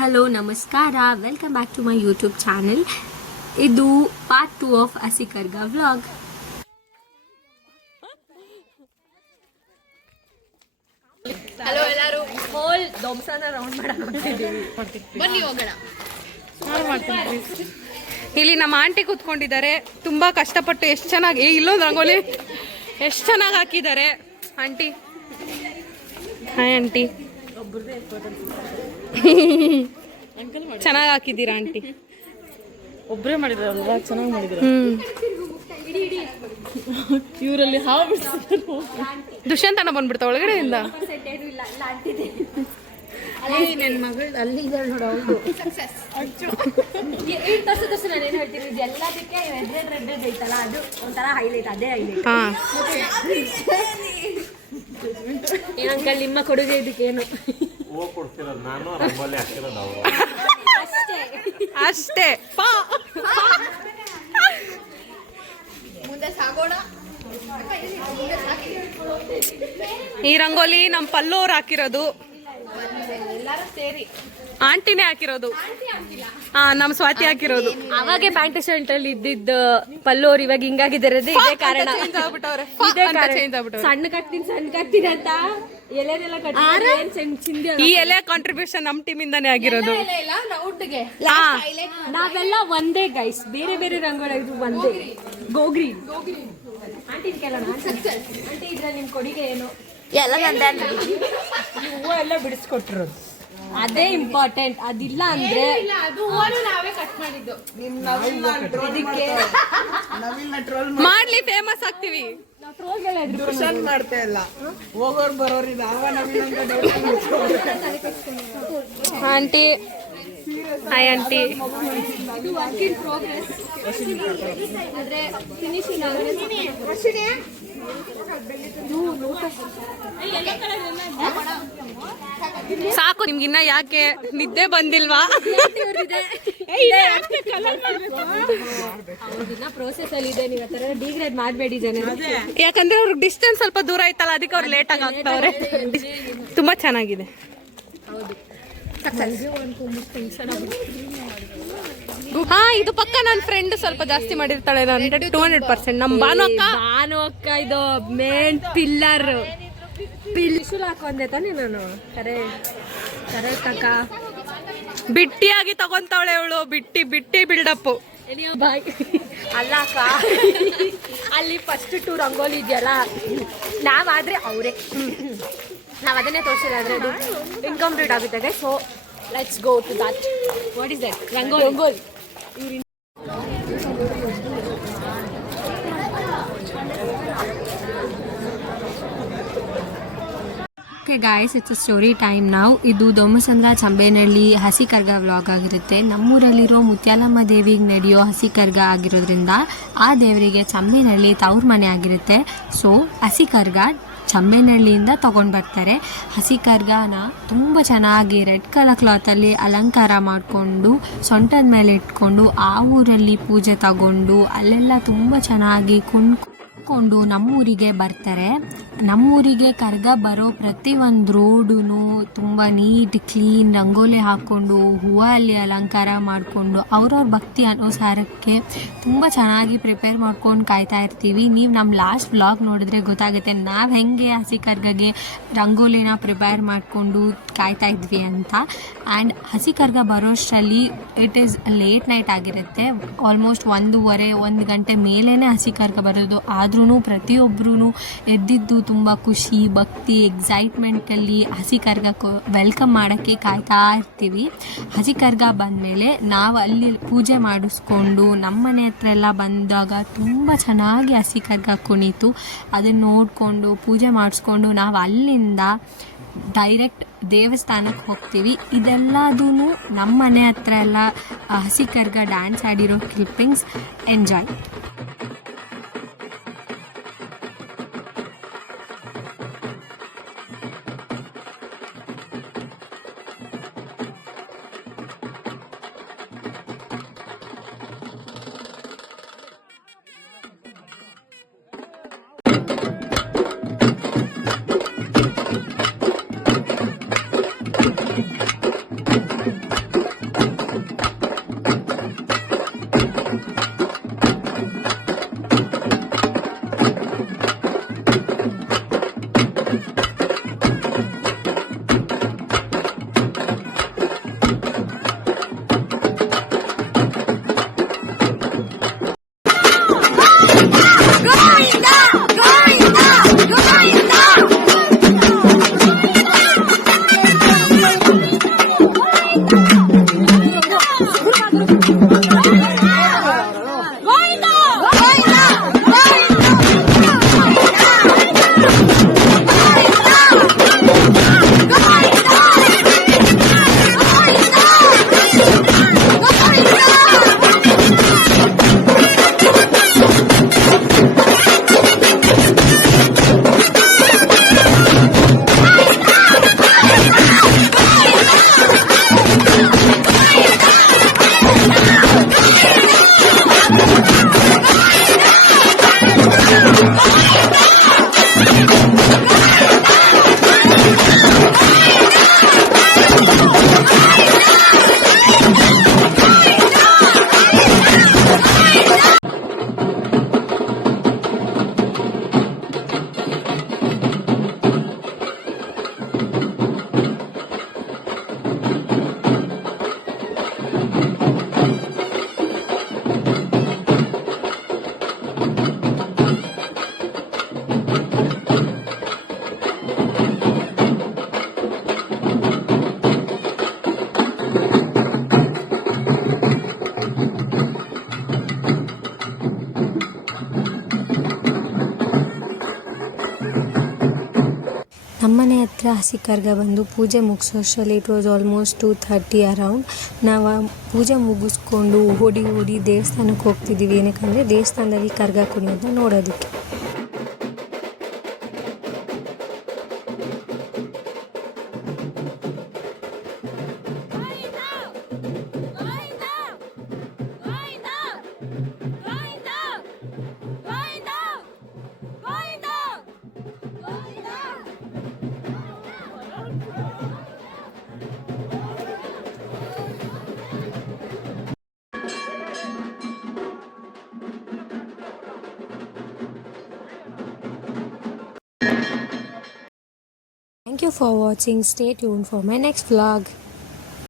Hello ನಮಸ್ಕಾರ, welcome back to my YouTube channel. ಇದು part 2 of ಹಸಿಕರ್ಗ ವ್ಲಾಗ್. ಹಲೋ ಎಲ್ಲರೂ, ಹೋಲ್ ದೊಂಬಸನ ರೌಂಡ್ ಮಾಡಕ್ಕಿದ್ದೀವಿ. ಬನ್ನಿ ಹೋಗೋಣ. ಇಲ್ಲಿ ನಮ್ಮ ಆಂಟಿ ಕೂತ್ಕೊಂಡಿದ್ದಾರೆ. ತುಂಬಾ ಕಷ್ಟಪಟ್ಟು ಎಷ್ಟು ಚೆನ್ನಾಗಿ ಇಲ್ಲೊಂದು ರಂಗೋಲಿ ಎಷ್ಟು ಚೆನ್ನಾಗಿ ಹಾಕಿದ್ದಾರೆ ಆಂಟಿ. ಹಾಯ್ ಆಂಟಿ, ಚೆನ್ನಾಗಿ ಹಾಕಿದ್ದೀರಾ ಆಂಟಿ. ಒಬ್ಬರೇ ಮಾಡಿದ್ರಲ್ವಾ, ಚೆನ್ನಾಗಿ ಮಾಡಿದ್ರು. ಇವರಲ್ಲಿ ಹಾವು ದುಷ್ಯಂತನ ಬಂದ್ಬಿಡ್ತಾ ಒಳಗಡೆಯಿಂದ. ನನ್ನ ಮಗಳು ಅಲ್ಲಿ ನೋಡು. ನಾನು ಏನು ಹೇಳ್ತೀನಿ, ಎಲ್ಲದಕ್ಕೆ ರೆಡ್ ಐತಲ್ಲ, ಅದು ಒಂಥರ ಹೈಲೈಟ್. ಅದೇ ಹೈಲೈಟ್. ಏನಂಕಲ್ ನಿಮ್ಮ ಕೊಡುಗೆ ಇದಕ್ಕೇನು? ಅಷ್ಟೇ. ಮುಂದೆ ಸಾಗೋಣ. ಈ ರಂಗೋಲಿ ನಮ್ಮ ಪಲ್ಲೋರು ಹಾಕಿರೋದು, ಎಲ್ಲರೂ ಸೇರಿ. ಆಂಟಿನೇ ಹಾಕಿರೋದು. ನಮ್ಮ ಸ್ವಾತಿ ಹಾಕಿರೋದು. ಅವಾಗೆ ಪ್ಯಾಂಟ್ ಶರ್ಟ್ ಅಲ್ಲಿ ಇದ್ದಿದ್ದ ಪಲ್ಲೋರು ಇವಾಗ ಹಿಂಗಾಗಿದ್ದಾರೆ. ಇದೇ ಕಾರಣ. ಸಣ್ಣ ಕಟ್ತೀನಿ ಅಂತ ಎಲೆನೆಲ್ಲ ಕಟ್ಟಿ. ಈ ಎಲೆ ಕಾಂಟ್ರಿಬ್ಯೂಷನ್ ನಮ್ಮ ಟೀಮ್ ಇಂದಾನೇ ಆಗಿರೋದು. ನಾವೆಲ್ಲ ಒಂದೇ ಗೈಸ್, ಬೇರೆ ಬೇರೆ ರಂಗೋಲಿ ಇದು ಒಂದೇ. ಗೋಗ್ರಿ ಆಂಟಿ ಕೇಳೋಣ. ಆಂಟಿ ಇದ್ರ ನಿಮ್ ಕೊಡುಗೆ ಏನು? ಹೂವು ಎಲ್ಲ ಬಿಡಿಸ್ಕೊಟ್ಟಿರೋದು, ಅದೇ ಇಂಪಾರ್ಟೆಂಟ್. ಅದಿಲ್ಲ ಅಂದ್ರೆ ನಾವೇ ಕಟ್ ಮಾಡಿದ್ದು. ಇದಕ್ಕೆ ಮಾಡ್ಲಿ, ಫೇಮಸ್ ಆಗ್ತೀವಿ. ಮಾಡ್ತಾ ಇಲ್ಲ. ಹೋಗೋರು ಬರೋರು aunty, hi aunty. Work in progress. ಆದ್ರೆ ಫಿನಿಶಿಂಗ್ ಸಾಕು ನಿಮ್ಗಿನ್ನ. ಯಾಕೆ ನಿದ್ದೆ ಬಂದಿಲ್ವಾ? ಪ್ರೋಸೆಸ್ ಅಲ್ಲಿ ಇದೆ. ನೀವು ಆತರ ಡಿಗ್ರೇಡ್ ಮಾಡಬೇಡಿ ಜನ. ಯಾಕಂದ್ರೆ ಅವ್ರಿಗೆ ಡಿಸ್ಟೆನ್ಸ್ ಸ್ವಲ್ಪ ದೂರ ಐತಲ್ಲ, ಅದಕ್ಕೆ ಅವ್ರು ಲೇಟ್ ಆಗಿ ಆಗ್ತಾವ್ರೆ. ತುಂಬಾ ಚೆನ್ನಾಗಿದೆ. ಹಾ, ಇದು ಪಕ್ಕ ನನ್ನ ಫ್ರೆಂಡ್ ಸ್ವಲ್ಪ ಜಾಸ್ತಿ ಮಾಡಿರ್ತಾಳೆ. 200%. ನಮ್ಮ ಭಾನು ಅಕ್ಕ ಇದು ಮೇನ್ ಪಿಲ್ಲರ್. ಪಿಲ್ಸುಲ್ ಹಾಕೊಂಡೆ ತಾನೆ ನಾನು. ಕರೆಕ್ಟ್ ಅಕ್ಕ. ಬಿಟ್ಟಿಯಾಗಿ ತಗೊಂತಾವಳೆ ಅವಳು. ಬಿಟ್ಟಿ ಬಿಲ್ಡಪ್. ಬಾಯ್ ಅಲ್ಲ ಅಕ್ಕ, ಅಲ್ಲಿ ಫಸ್ಟ್ 2 ರಂಗೋಲಿ ಇದೆಯಲ್ಲ, ನಾವಾದ್ರೆ ಅವರೇ. ನಾವು ಅದನ್ನೇ ತೋರಿಸಿಲ್ಲ, ಆದರೆ ಅದು ಇನ್ಕಂಪ್ಲೀಟ್ ಆಗುತ್ತೆ. So let's go to that. What is that? Rangoli. Okay guys, it's a story time ನಾವು. ಇದು ದೊಮ್ಮಸಂದ್ರ ಚಂಬೇನಹಳ್ಳಿ ಹಸಿಕರ್ಗ ವ್ಲಾಗ್ ಆಗಿರುತ್ತೆ. ನಮ್ಮೂರಲ್ಲಿರೋ ಮುತ್ಯಾಲಮ್ಮ ದೇವಿಗೆ ನಡೆಯೋ ಹಸಿಕರ್ಗ ಆಗಿರೋದ್ರಿಂದ ಆ ದೇವರಿಗೆ ಚಂಬೇನಹಳ್ಳಿ ತವ್ರ ಮನೆ ಆಗಿರುತ್ತೆ. ಸೊ ಹಸಿಕರ್ಗ ಚಂಬೇನಹಳ್ಳಿಯಿಂದ ತೊಗೊಂಡು ಬರ್ತಾರೆ. ಹಸಿಕರ್ಗನ ತುಂಬ ಚೆನ್ನಾಗಿ ರೆಡ್ ಕಲರ್ ಕ್ಲಾತಲ್ಲಿ ಅಲಂಕಾರ ಮಾಡಿಕೊಂಡು ಸೊಂಟದ ಮೇಲೆ ಇಟ್ಕೊಂಡು ಆ ಊರಲ್ಲಿ ಪೂಜೆ ತಗೊಂಡು ಅಲ್ಲೆಲ್ಲ ತುಂಬ ಚೆನ್ನಾಗಿ ಕೊಂಡು ನಮ್ಮೂರಿಗೆ ಬರ್ತಾರೆ. ನಮ್ಮೂರಿಗೆ ಕರ್ಗ ಬರೋ ಪ್ರತಿಯೊಂದು ರೋಡೂ ತುಂಬ ನೀಟ್ ಕ್ಲೀನ್ ರಂಗೋಲಿ ಹಾಕ್ಕೊಂಡು ಹೂವಲ್ಲಿ ಅಲಂಕಾರ ಮಾಡಿಕೊಂಡು ಅವ್ರವ್ರ ಭಕ್ತಿ ಅನುಸಾರಕ್ಕೆ ತುಂಬ ಚೆನ್ನಾಗಿ ಪ್ರಿಪೇರ್ ಮಾಡ್ಕೊಂಡು ಕಾಯ್ತಾ ಇರ್ತೀವಿ. ನೀವು ನಮ್ಮ ಲಾಸ್ಟ್ ವ್ಲಾಗ್ ನೋಡಿದ್ರೆ ಗೊತ್ತಾಗುತ್ತೆ ನಾವು ಹೆಂಗೆ ಹಸಿಕರ್ಗಗೆ ರಂಗೋಲಿನ ಪ್ರಿಪೇರ್ ಮಾಡಿಕೊಂಡು ಕಾಯ್ತಾ ಇದ್ವಿ ಅಂತ. ಆ್ಯಂಡ್ ಹಸಿಕರ್ಗ ಬರೋಷ್ಟರಲ್ಲಿ ಇಟ್ ಈಸ್ ಲೇಟ್ ನೈಟ್ ಆಗಿರುತ್ತೆ. ಆಲ್ಮೋಸ್ಟ್ 1 ಗಂಟೆ ಮೇಲೇ ಹಸಿಕರ್ಗ ಬರೋದು. ಆದ್ರೂ ಪ್ರತಿಯೊಬ್ಬರೂ ಎದ್ದಿದ್ದು ತುಂಬ ಖುಷಿ, ಭಕ್ತಿ, ಎಕ್ಸೈಟ್ಮೆಂಟಲ್ಲಿ ಹಸಿಕರ್ಗ ವೆಲ್ಕಮ್ ಮಾಡೋಕ್ಕೆ ಕಾಯ್ತಾ ಇರ್ತೀವಿ. ಹಸಿಕರ್ಗ ಬಂದಮೇಲೆ ನಾವು ಅಲ್ಲಿ ಪೂಜೆ ಮಾಡಿಸ್ಕೊಂಡು ನಮ್ಮ ಮನೆ ಹತ್ರ ಎಲ್ಲ ಬಂದಾಗ ತುಂಬ ಚೆನ್ನಾಗಿ ಹಸಿಕರ್ಗ ಕುಣಿತು. ಅದನ್ನು ನೋಡಿಕೊಂಡು ಪೂಜೆ ಮಾಡಿಸ್ಕೊಂಡು ನಾವು ಅಲ್ಲಿಂದ ಡೈರೆಕ್ಟ್ ದೇವಸ್ಥಾನಕ್ಕೆ ಹೋಗ್ತೀವಿ. ಇದೆಲ್ಲದೂ ನಮ್ಮ ಮನೆ ಹತ್ರ ಎಲ್ಲ ಹಸಿಕರ್ಗ ಡ್ಯಾನ್ಸ್ ಆಡಿರೋ ಕ್ಲಿಪ್ಪಿಂಗ್ಸ್. ಎಂಜಾಯ್. ನಮ್ಮನೆ ಹತ್ರ ಹಸಿ ಕರ್ಗ ಬಂದು ಪೂಜೆ ಮುಗಿಸೋಷ್ಟರಲ್ಲಿ ಇಟ್ ವಾಸ್ ಆಲ್ಮೋಸ್ಟ್ 2:30 ಅರೌಂಡ್. ನಾವು ಪೂಜೆ ಮುಗಿಸ್ಕೊಂಡು ಓಡಿ ದೇವಸ್ಥಾನಕ್ಕೆ ಹೋಗ್ತಿದ್ದೀವಿ. ಏನಕ್ಕಂದರೆ ದೇವಸ್ಥಾನದಲ್ಲಿ ಕರ್ಗ ಕುಣಿಯೋದನ್ನ ನೋಡೋದಕ್ಕೆ. Thank you for watching. Stay tuned for my next vlog.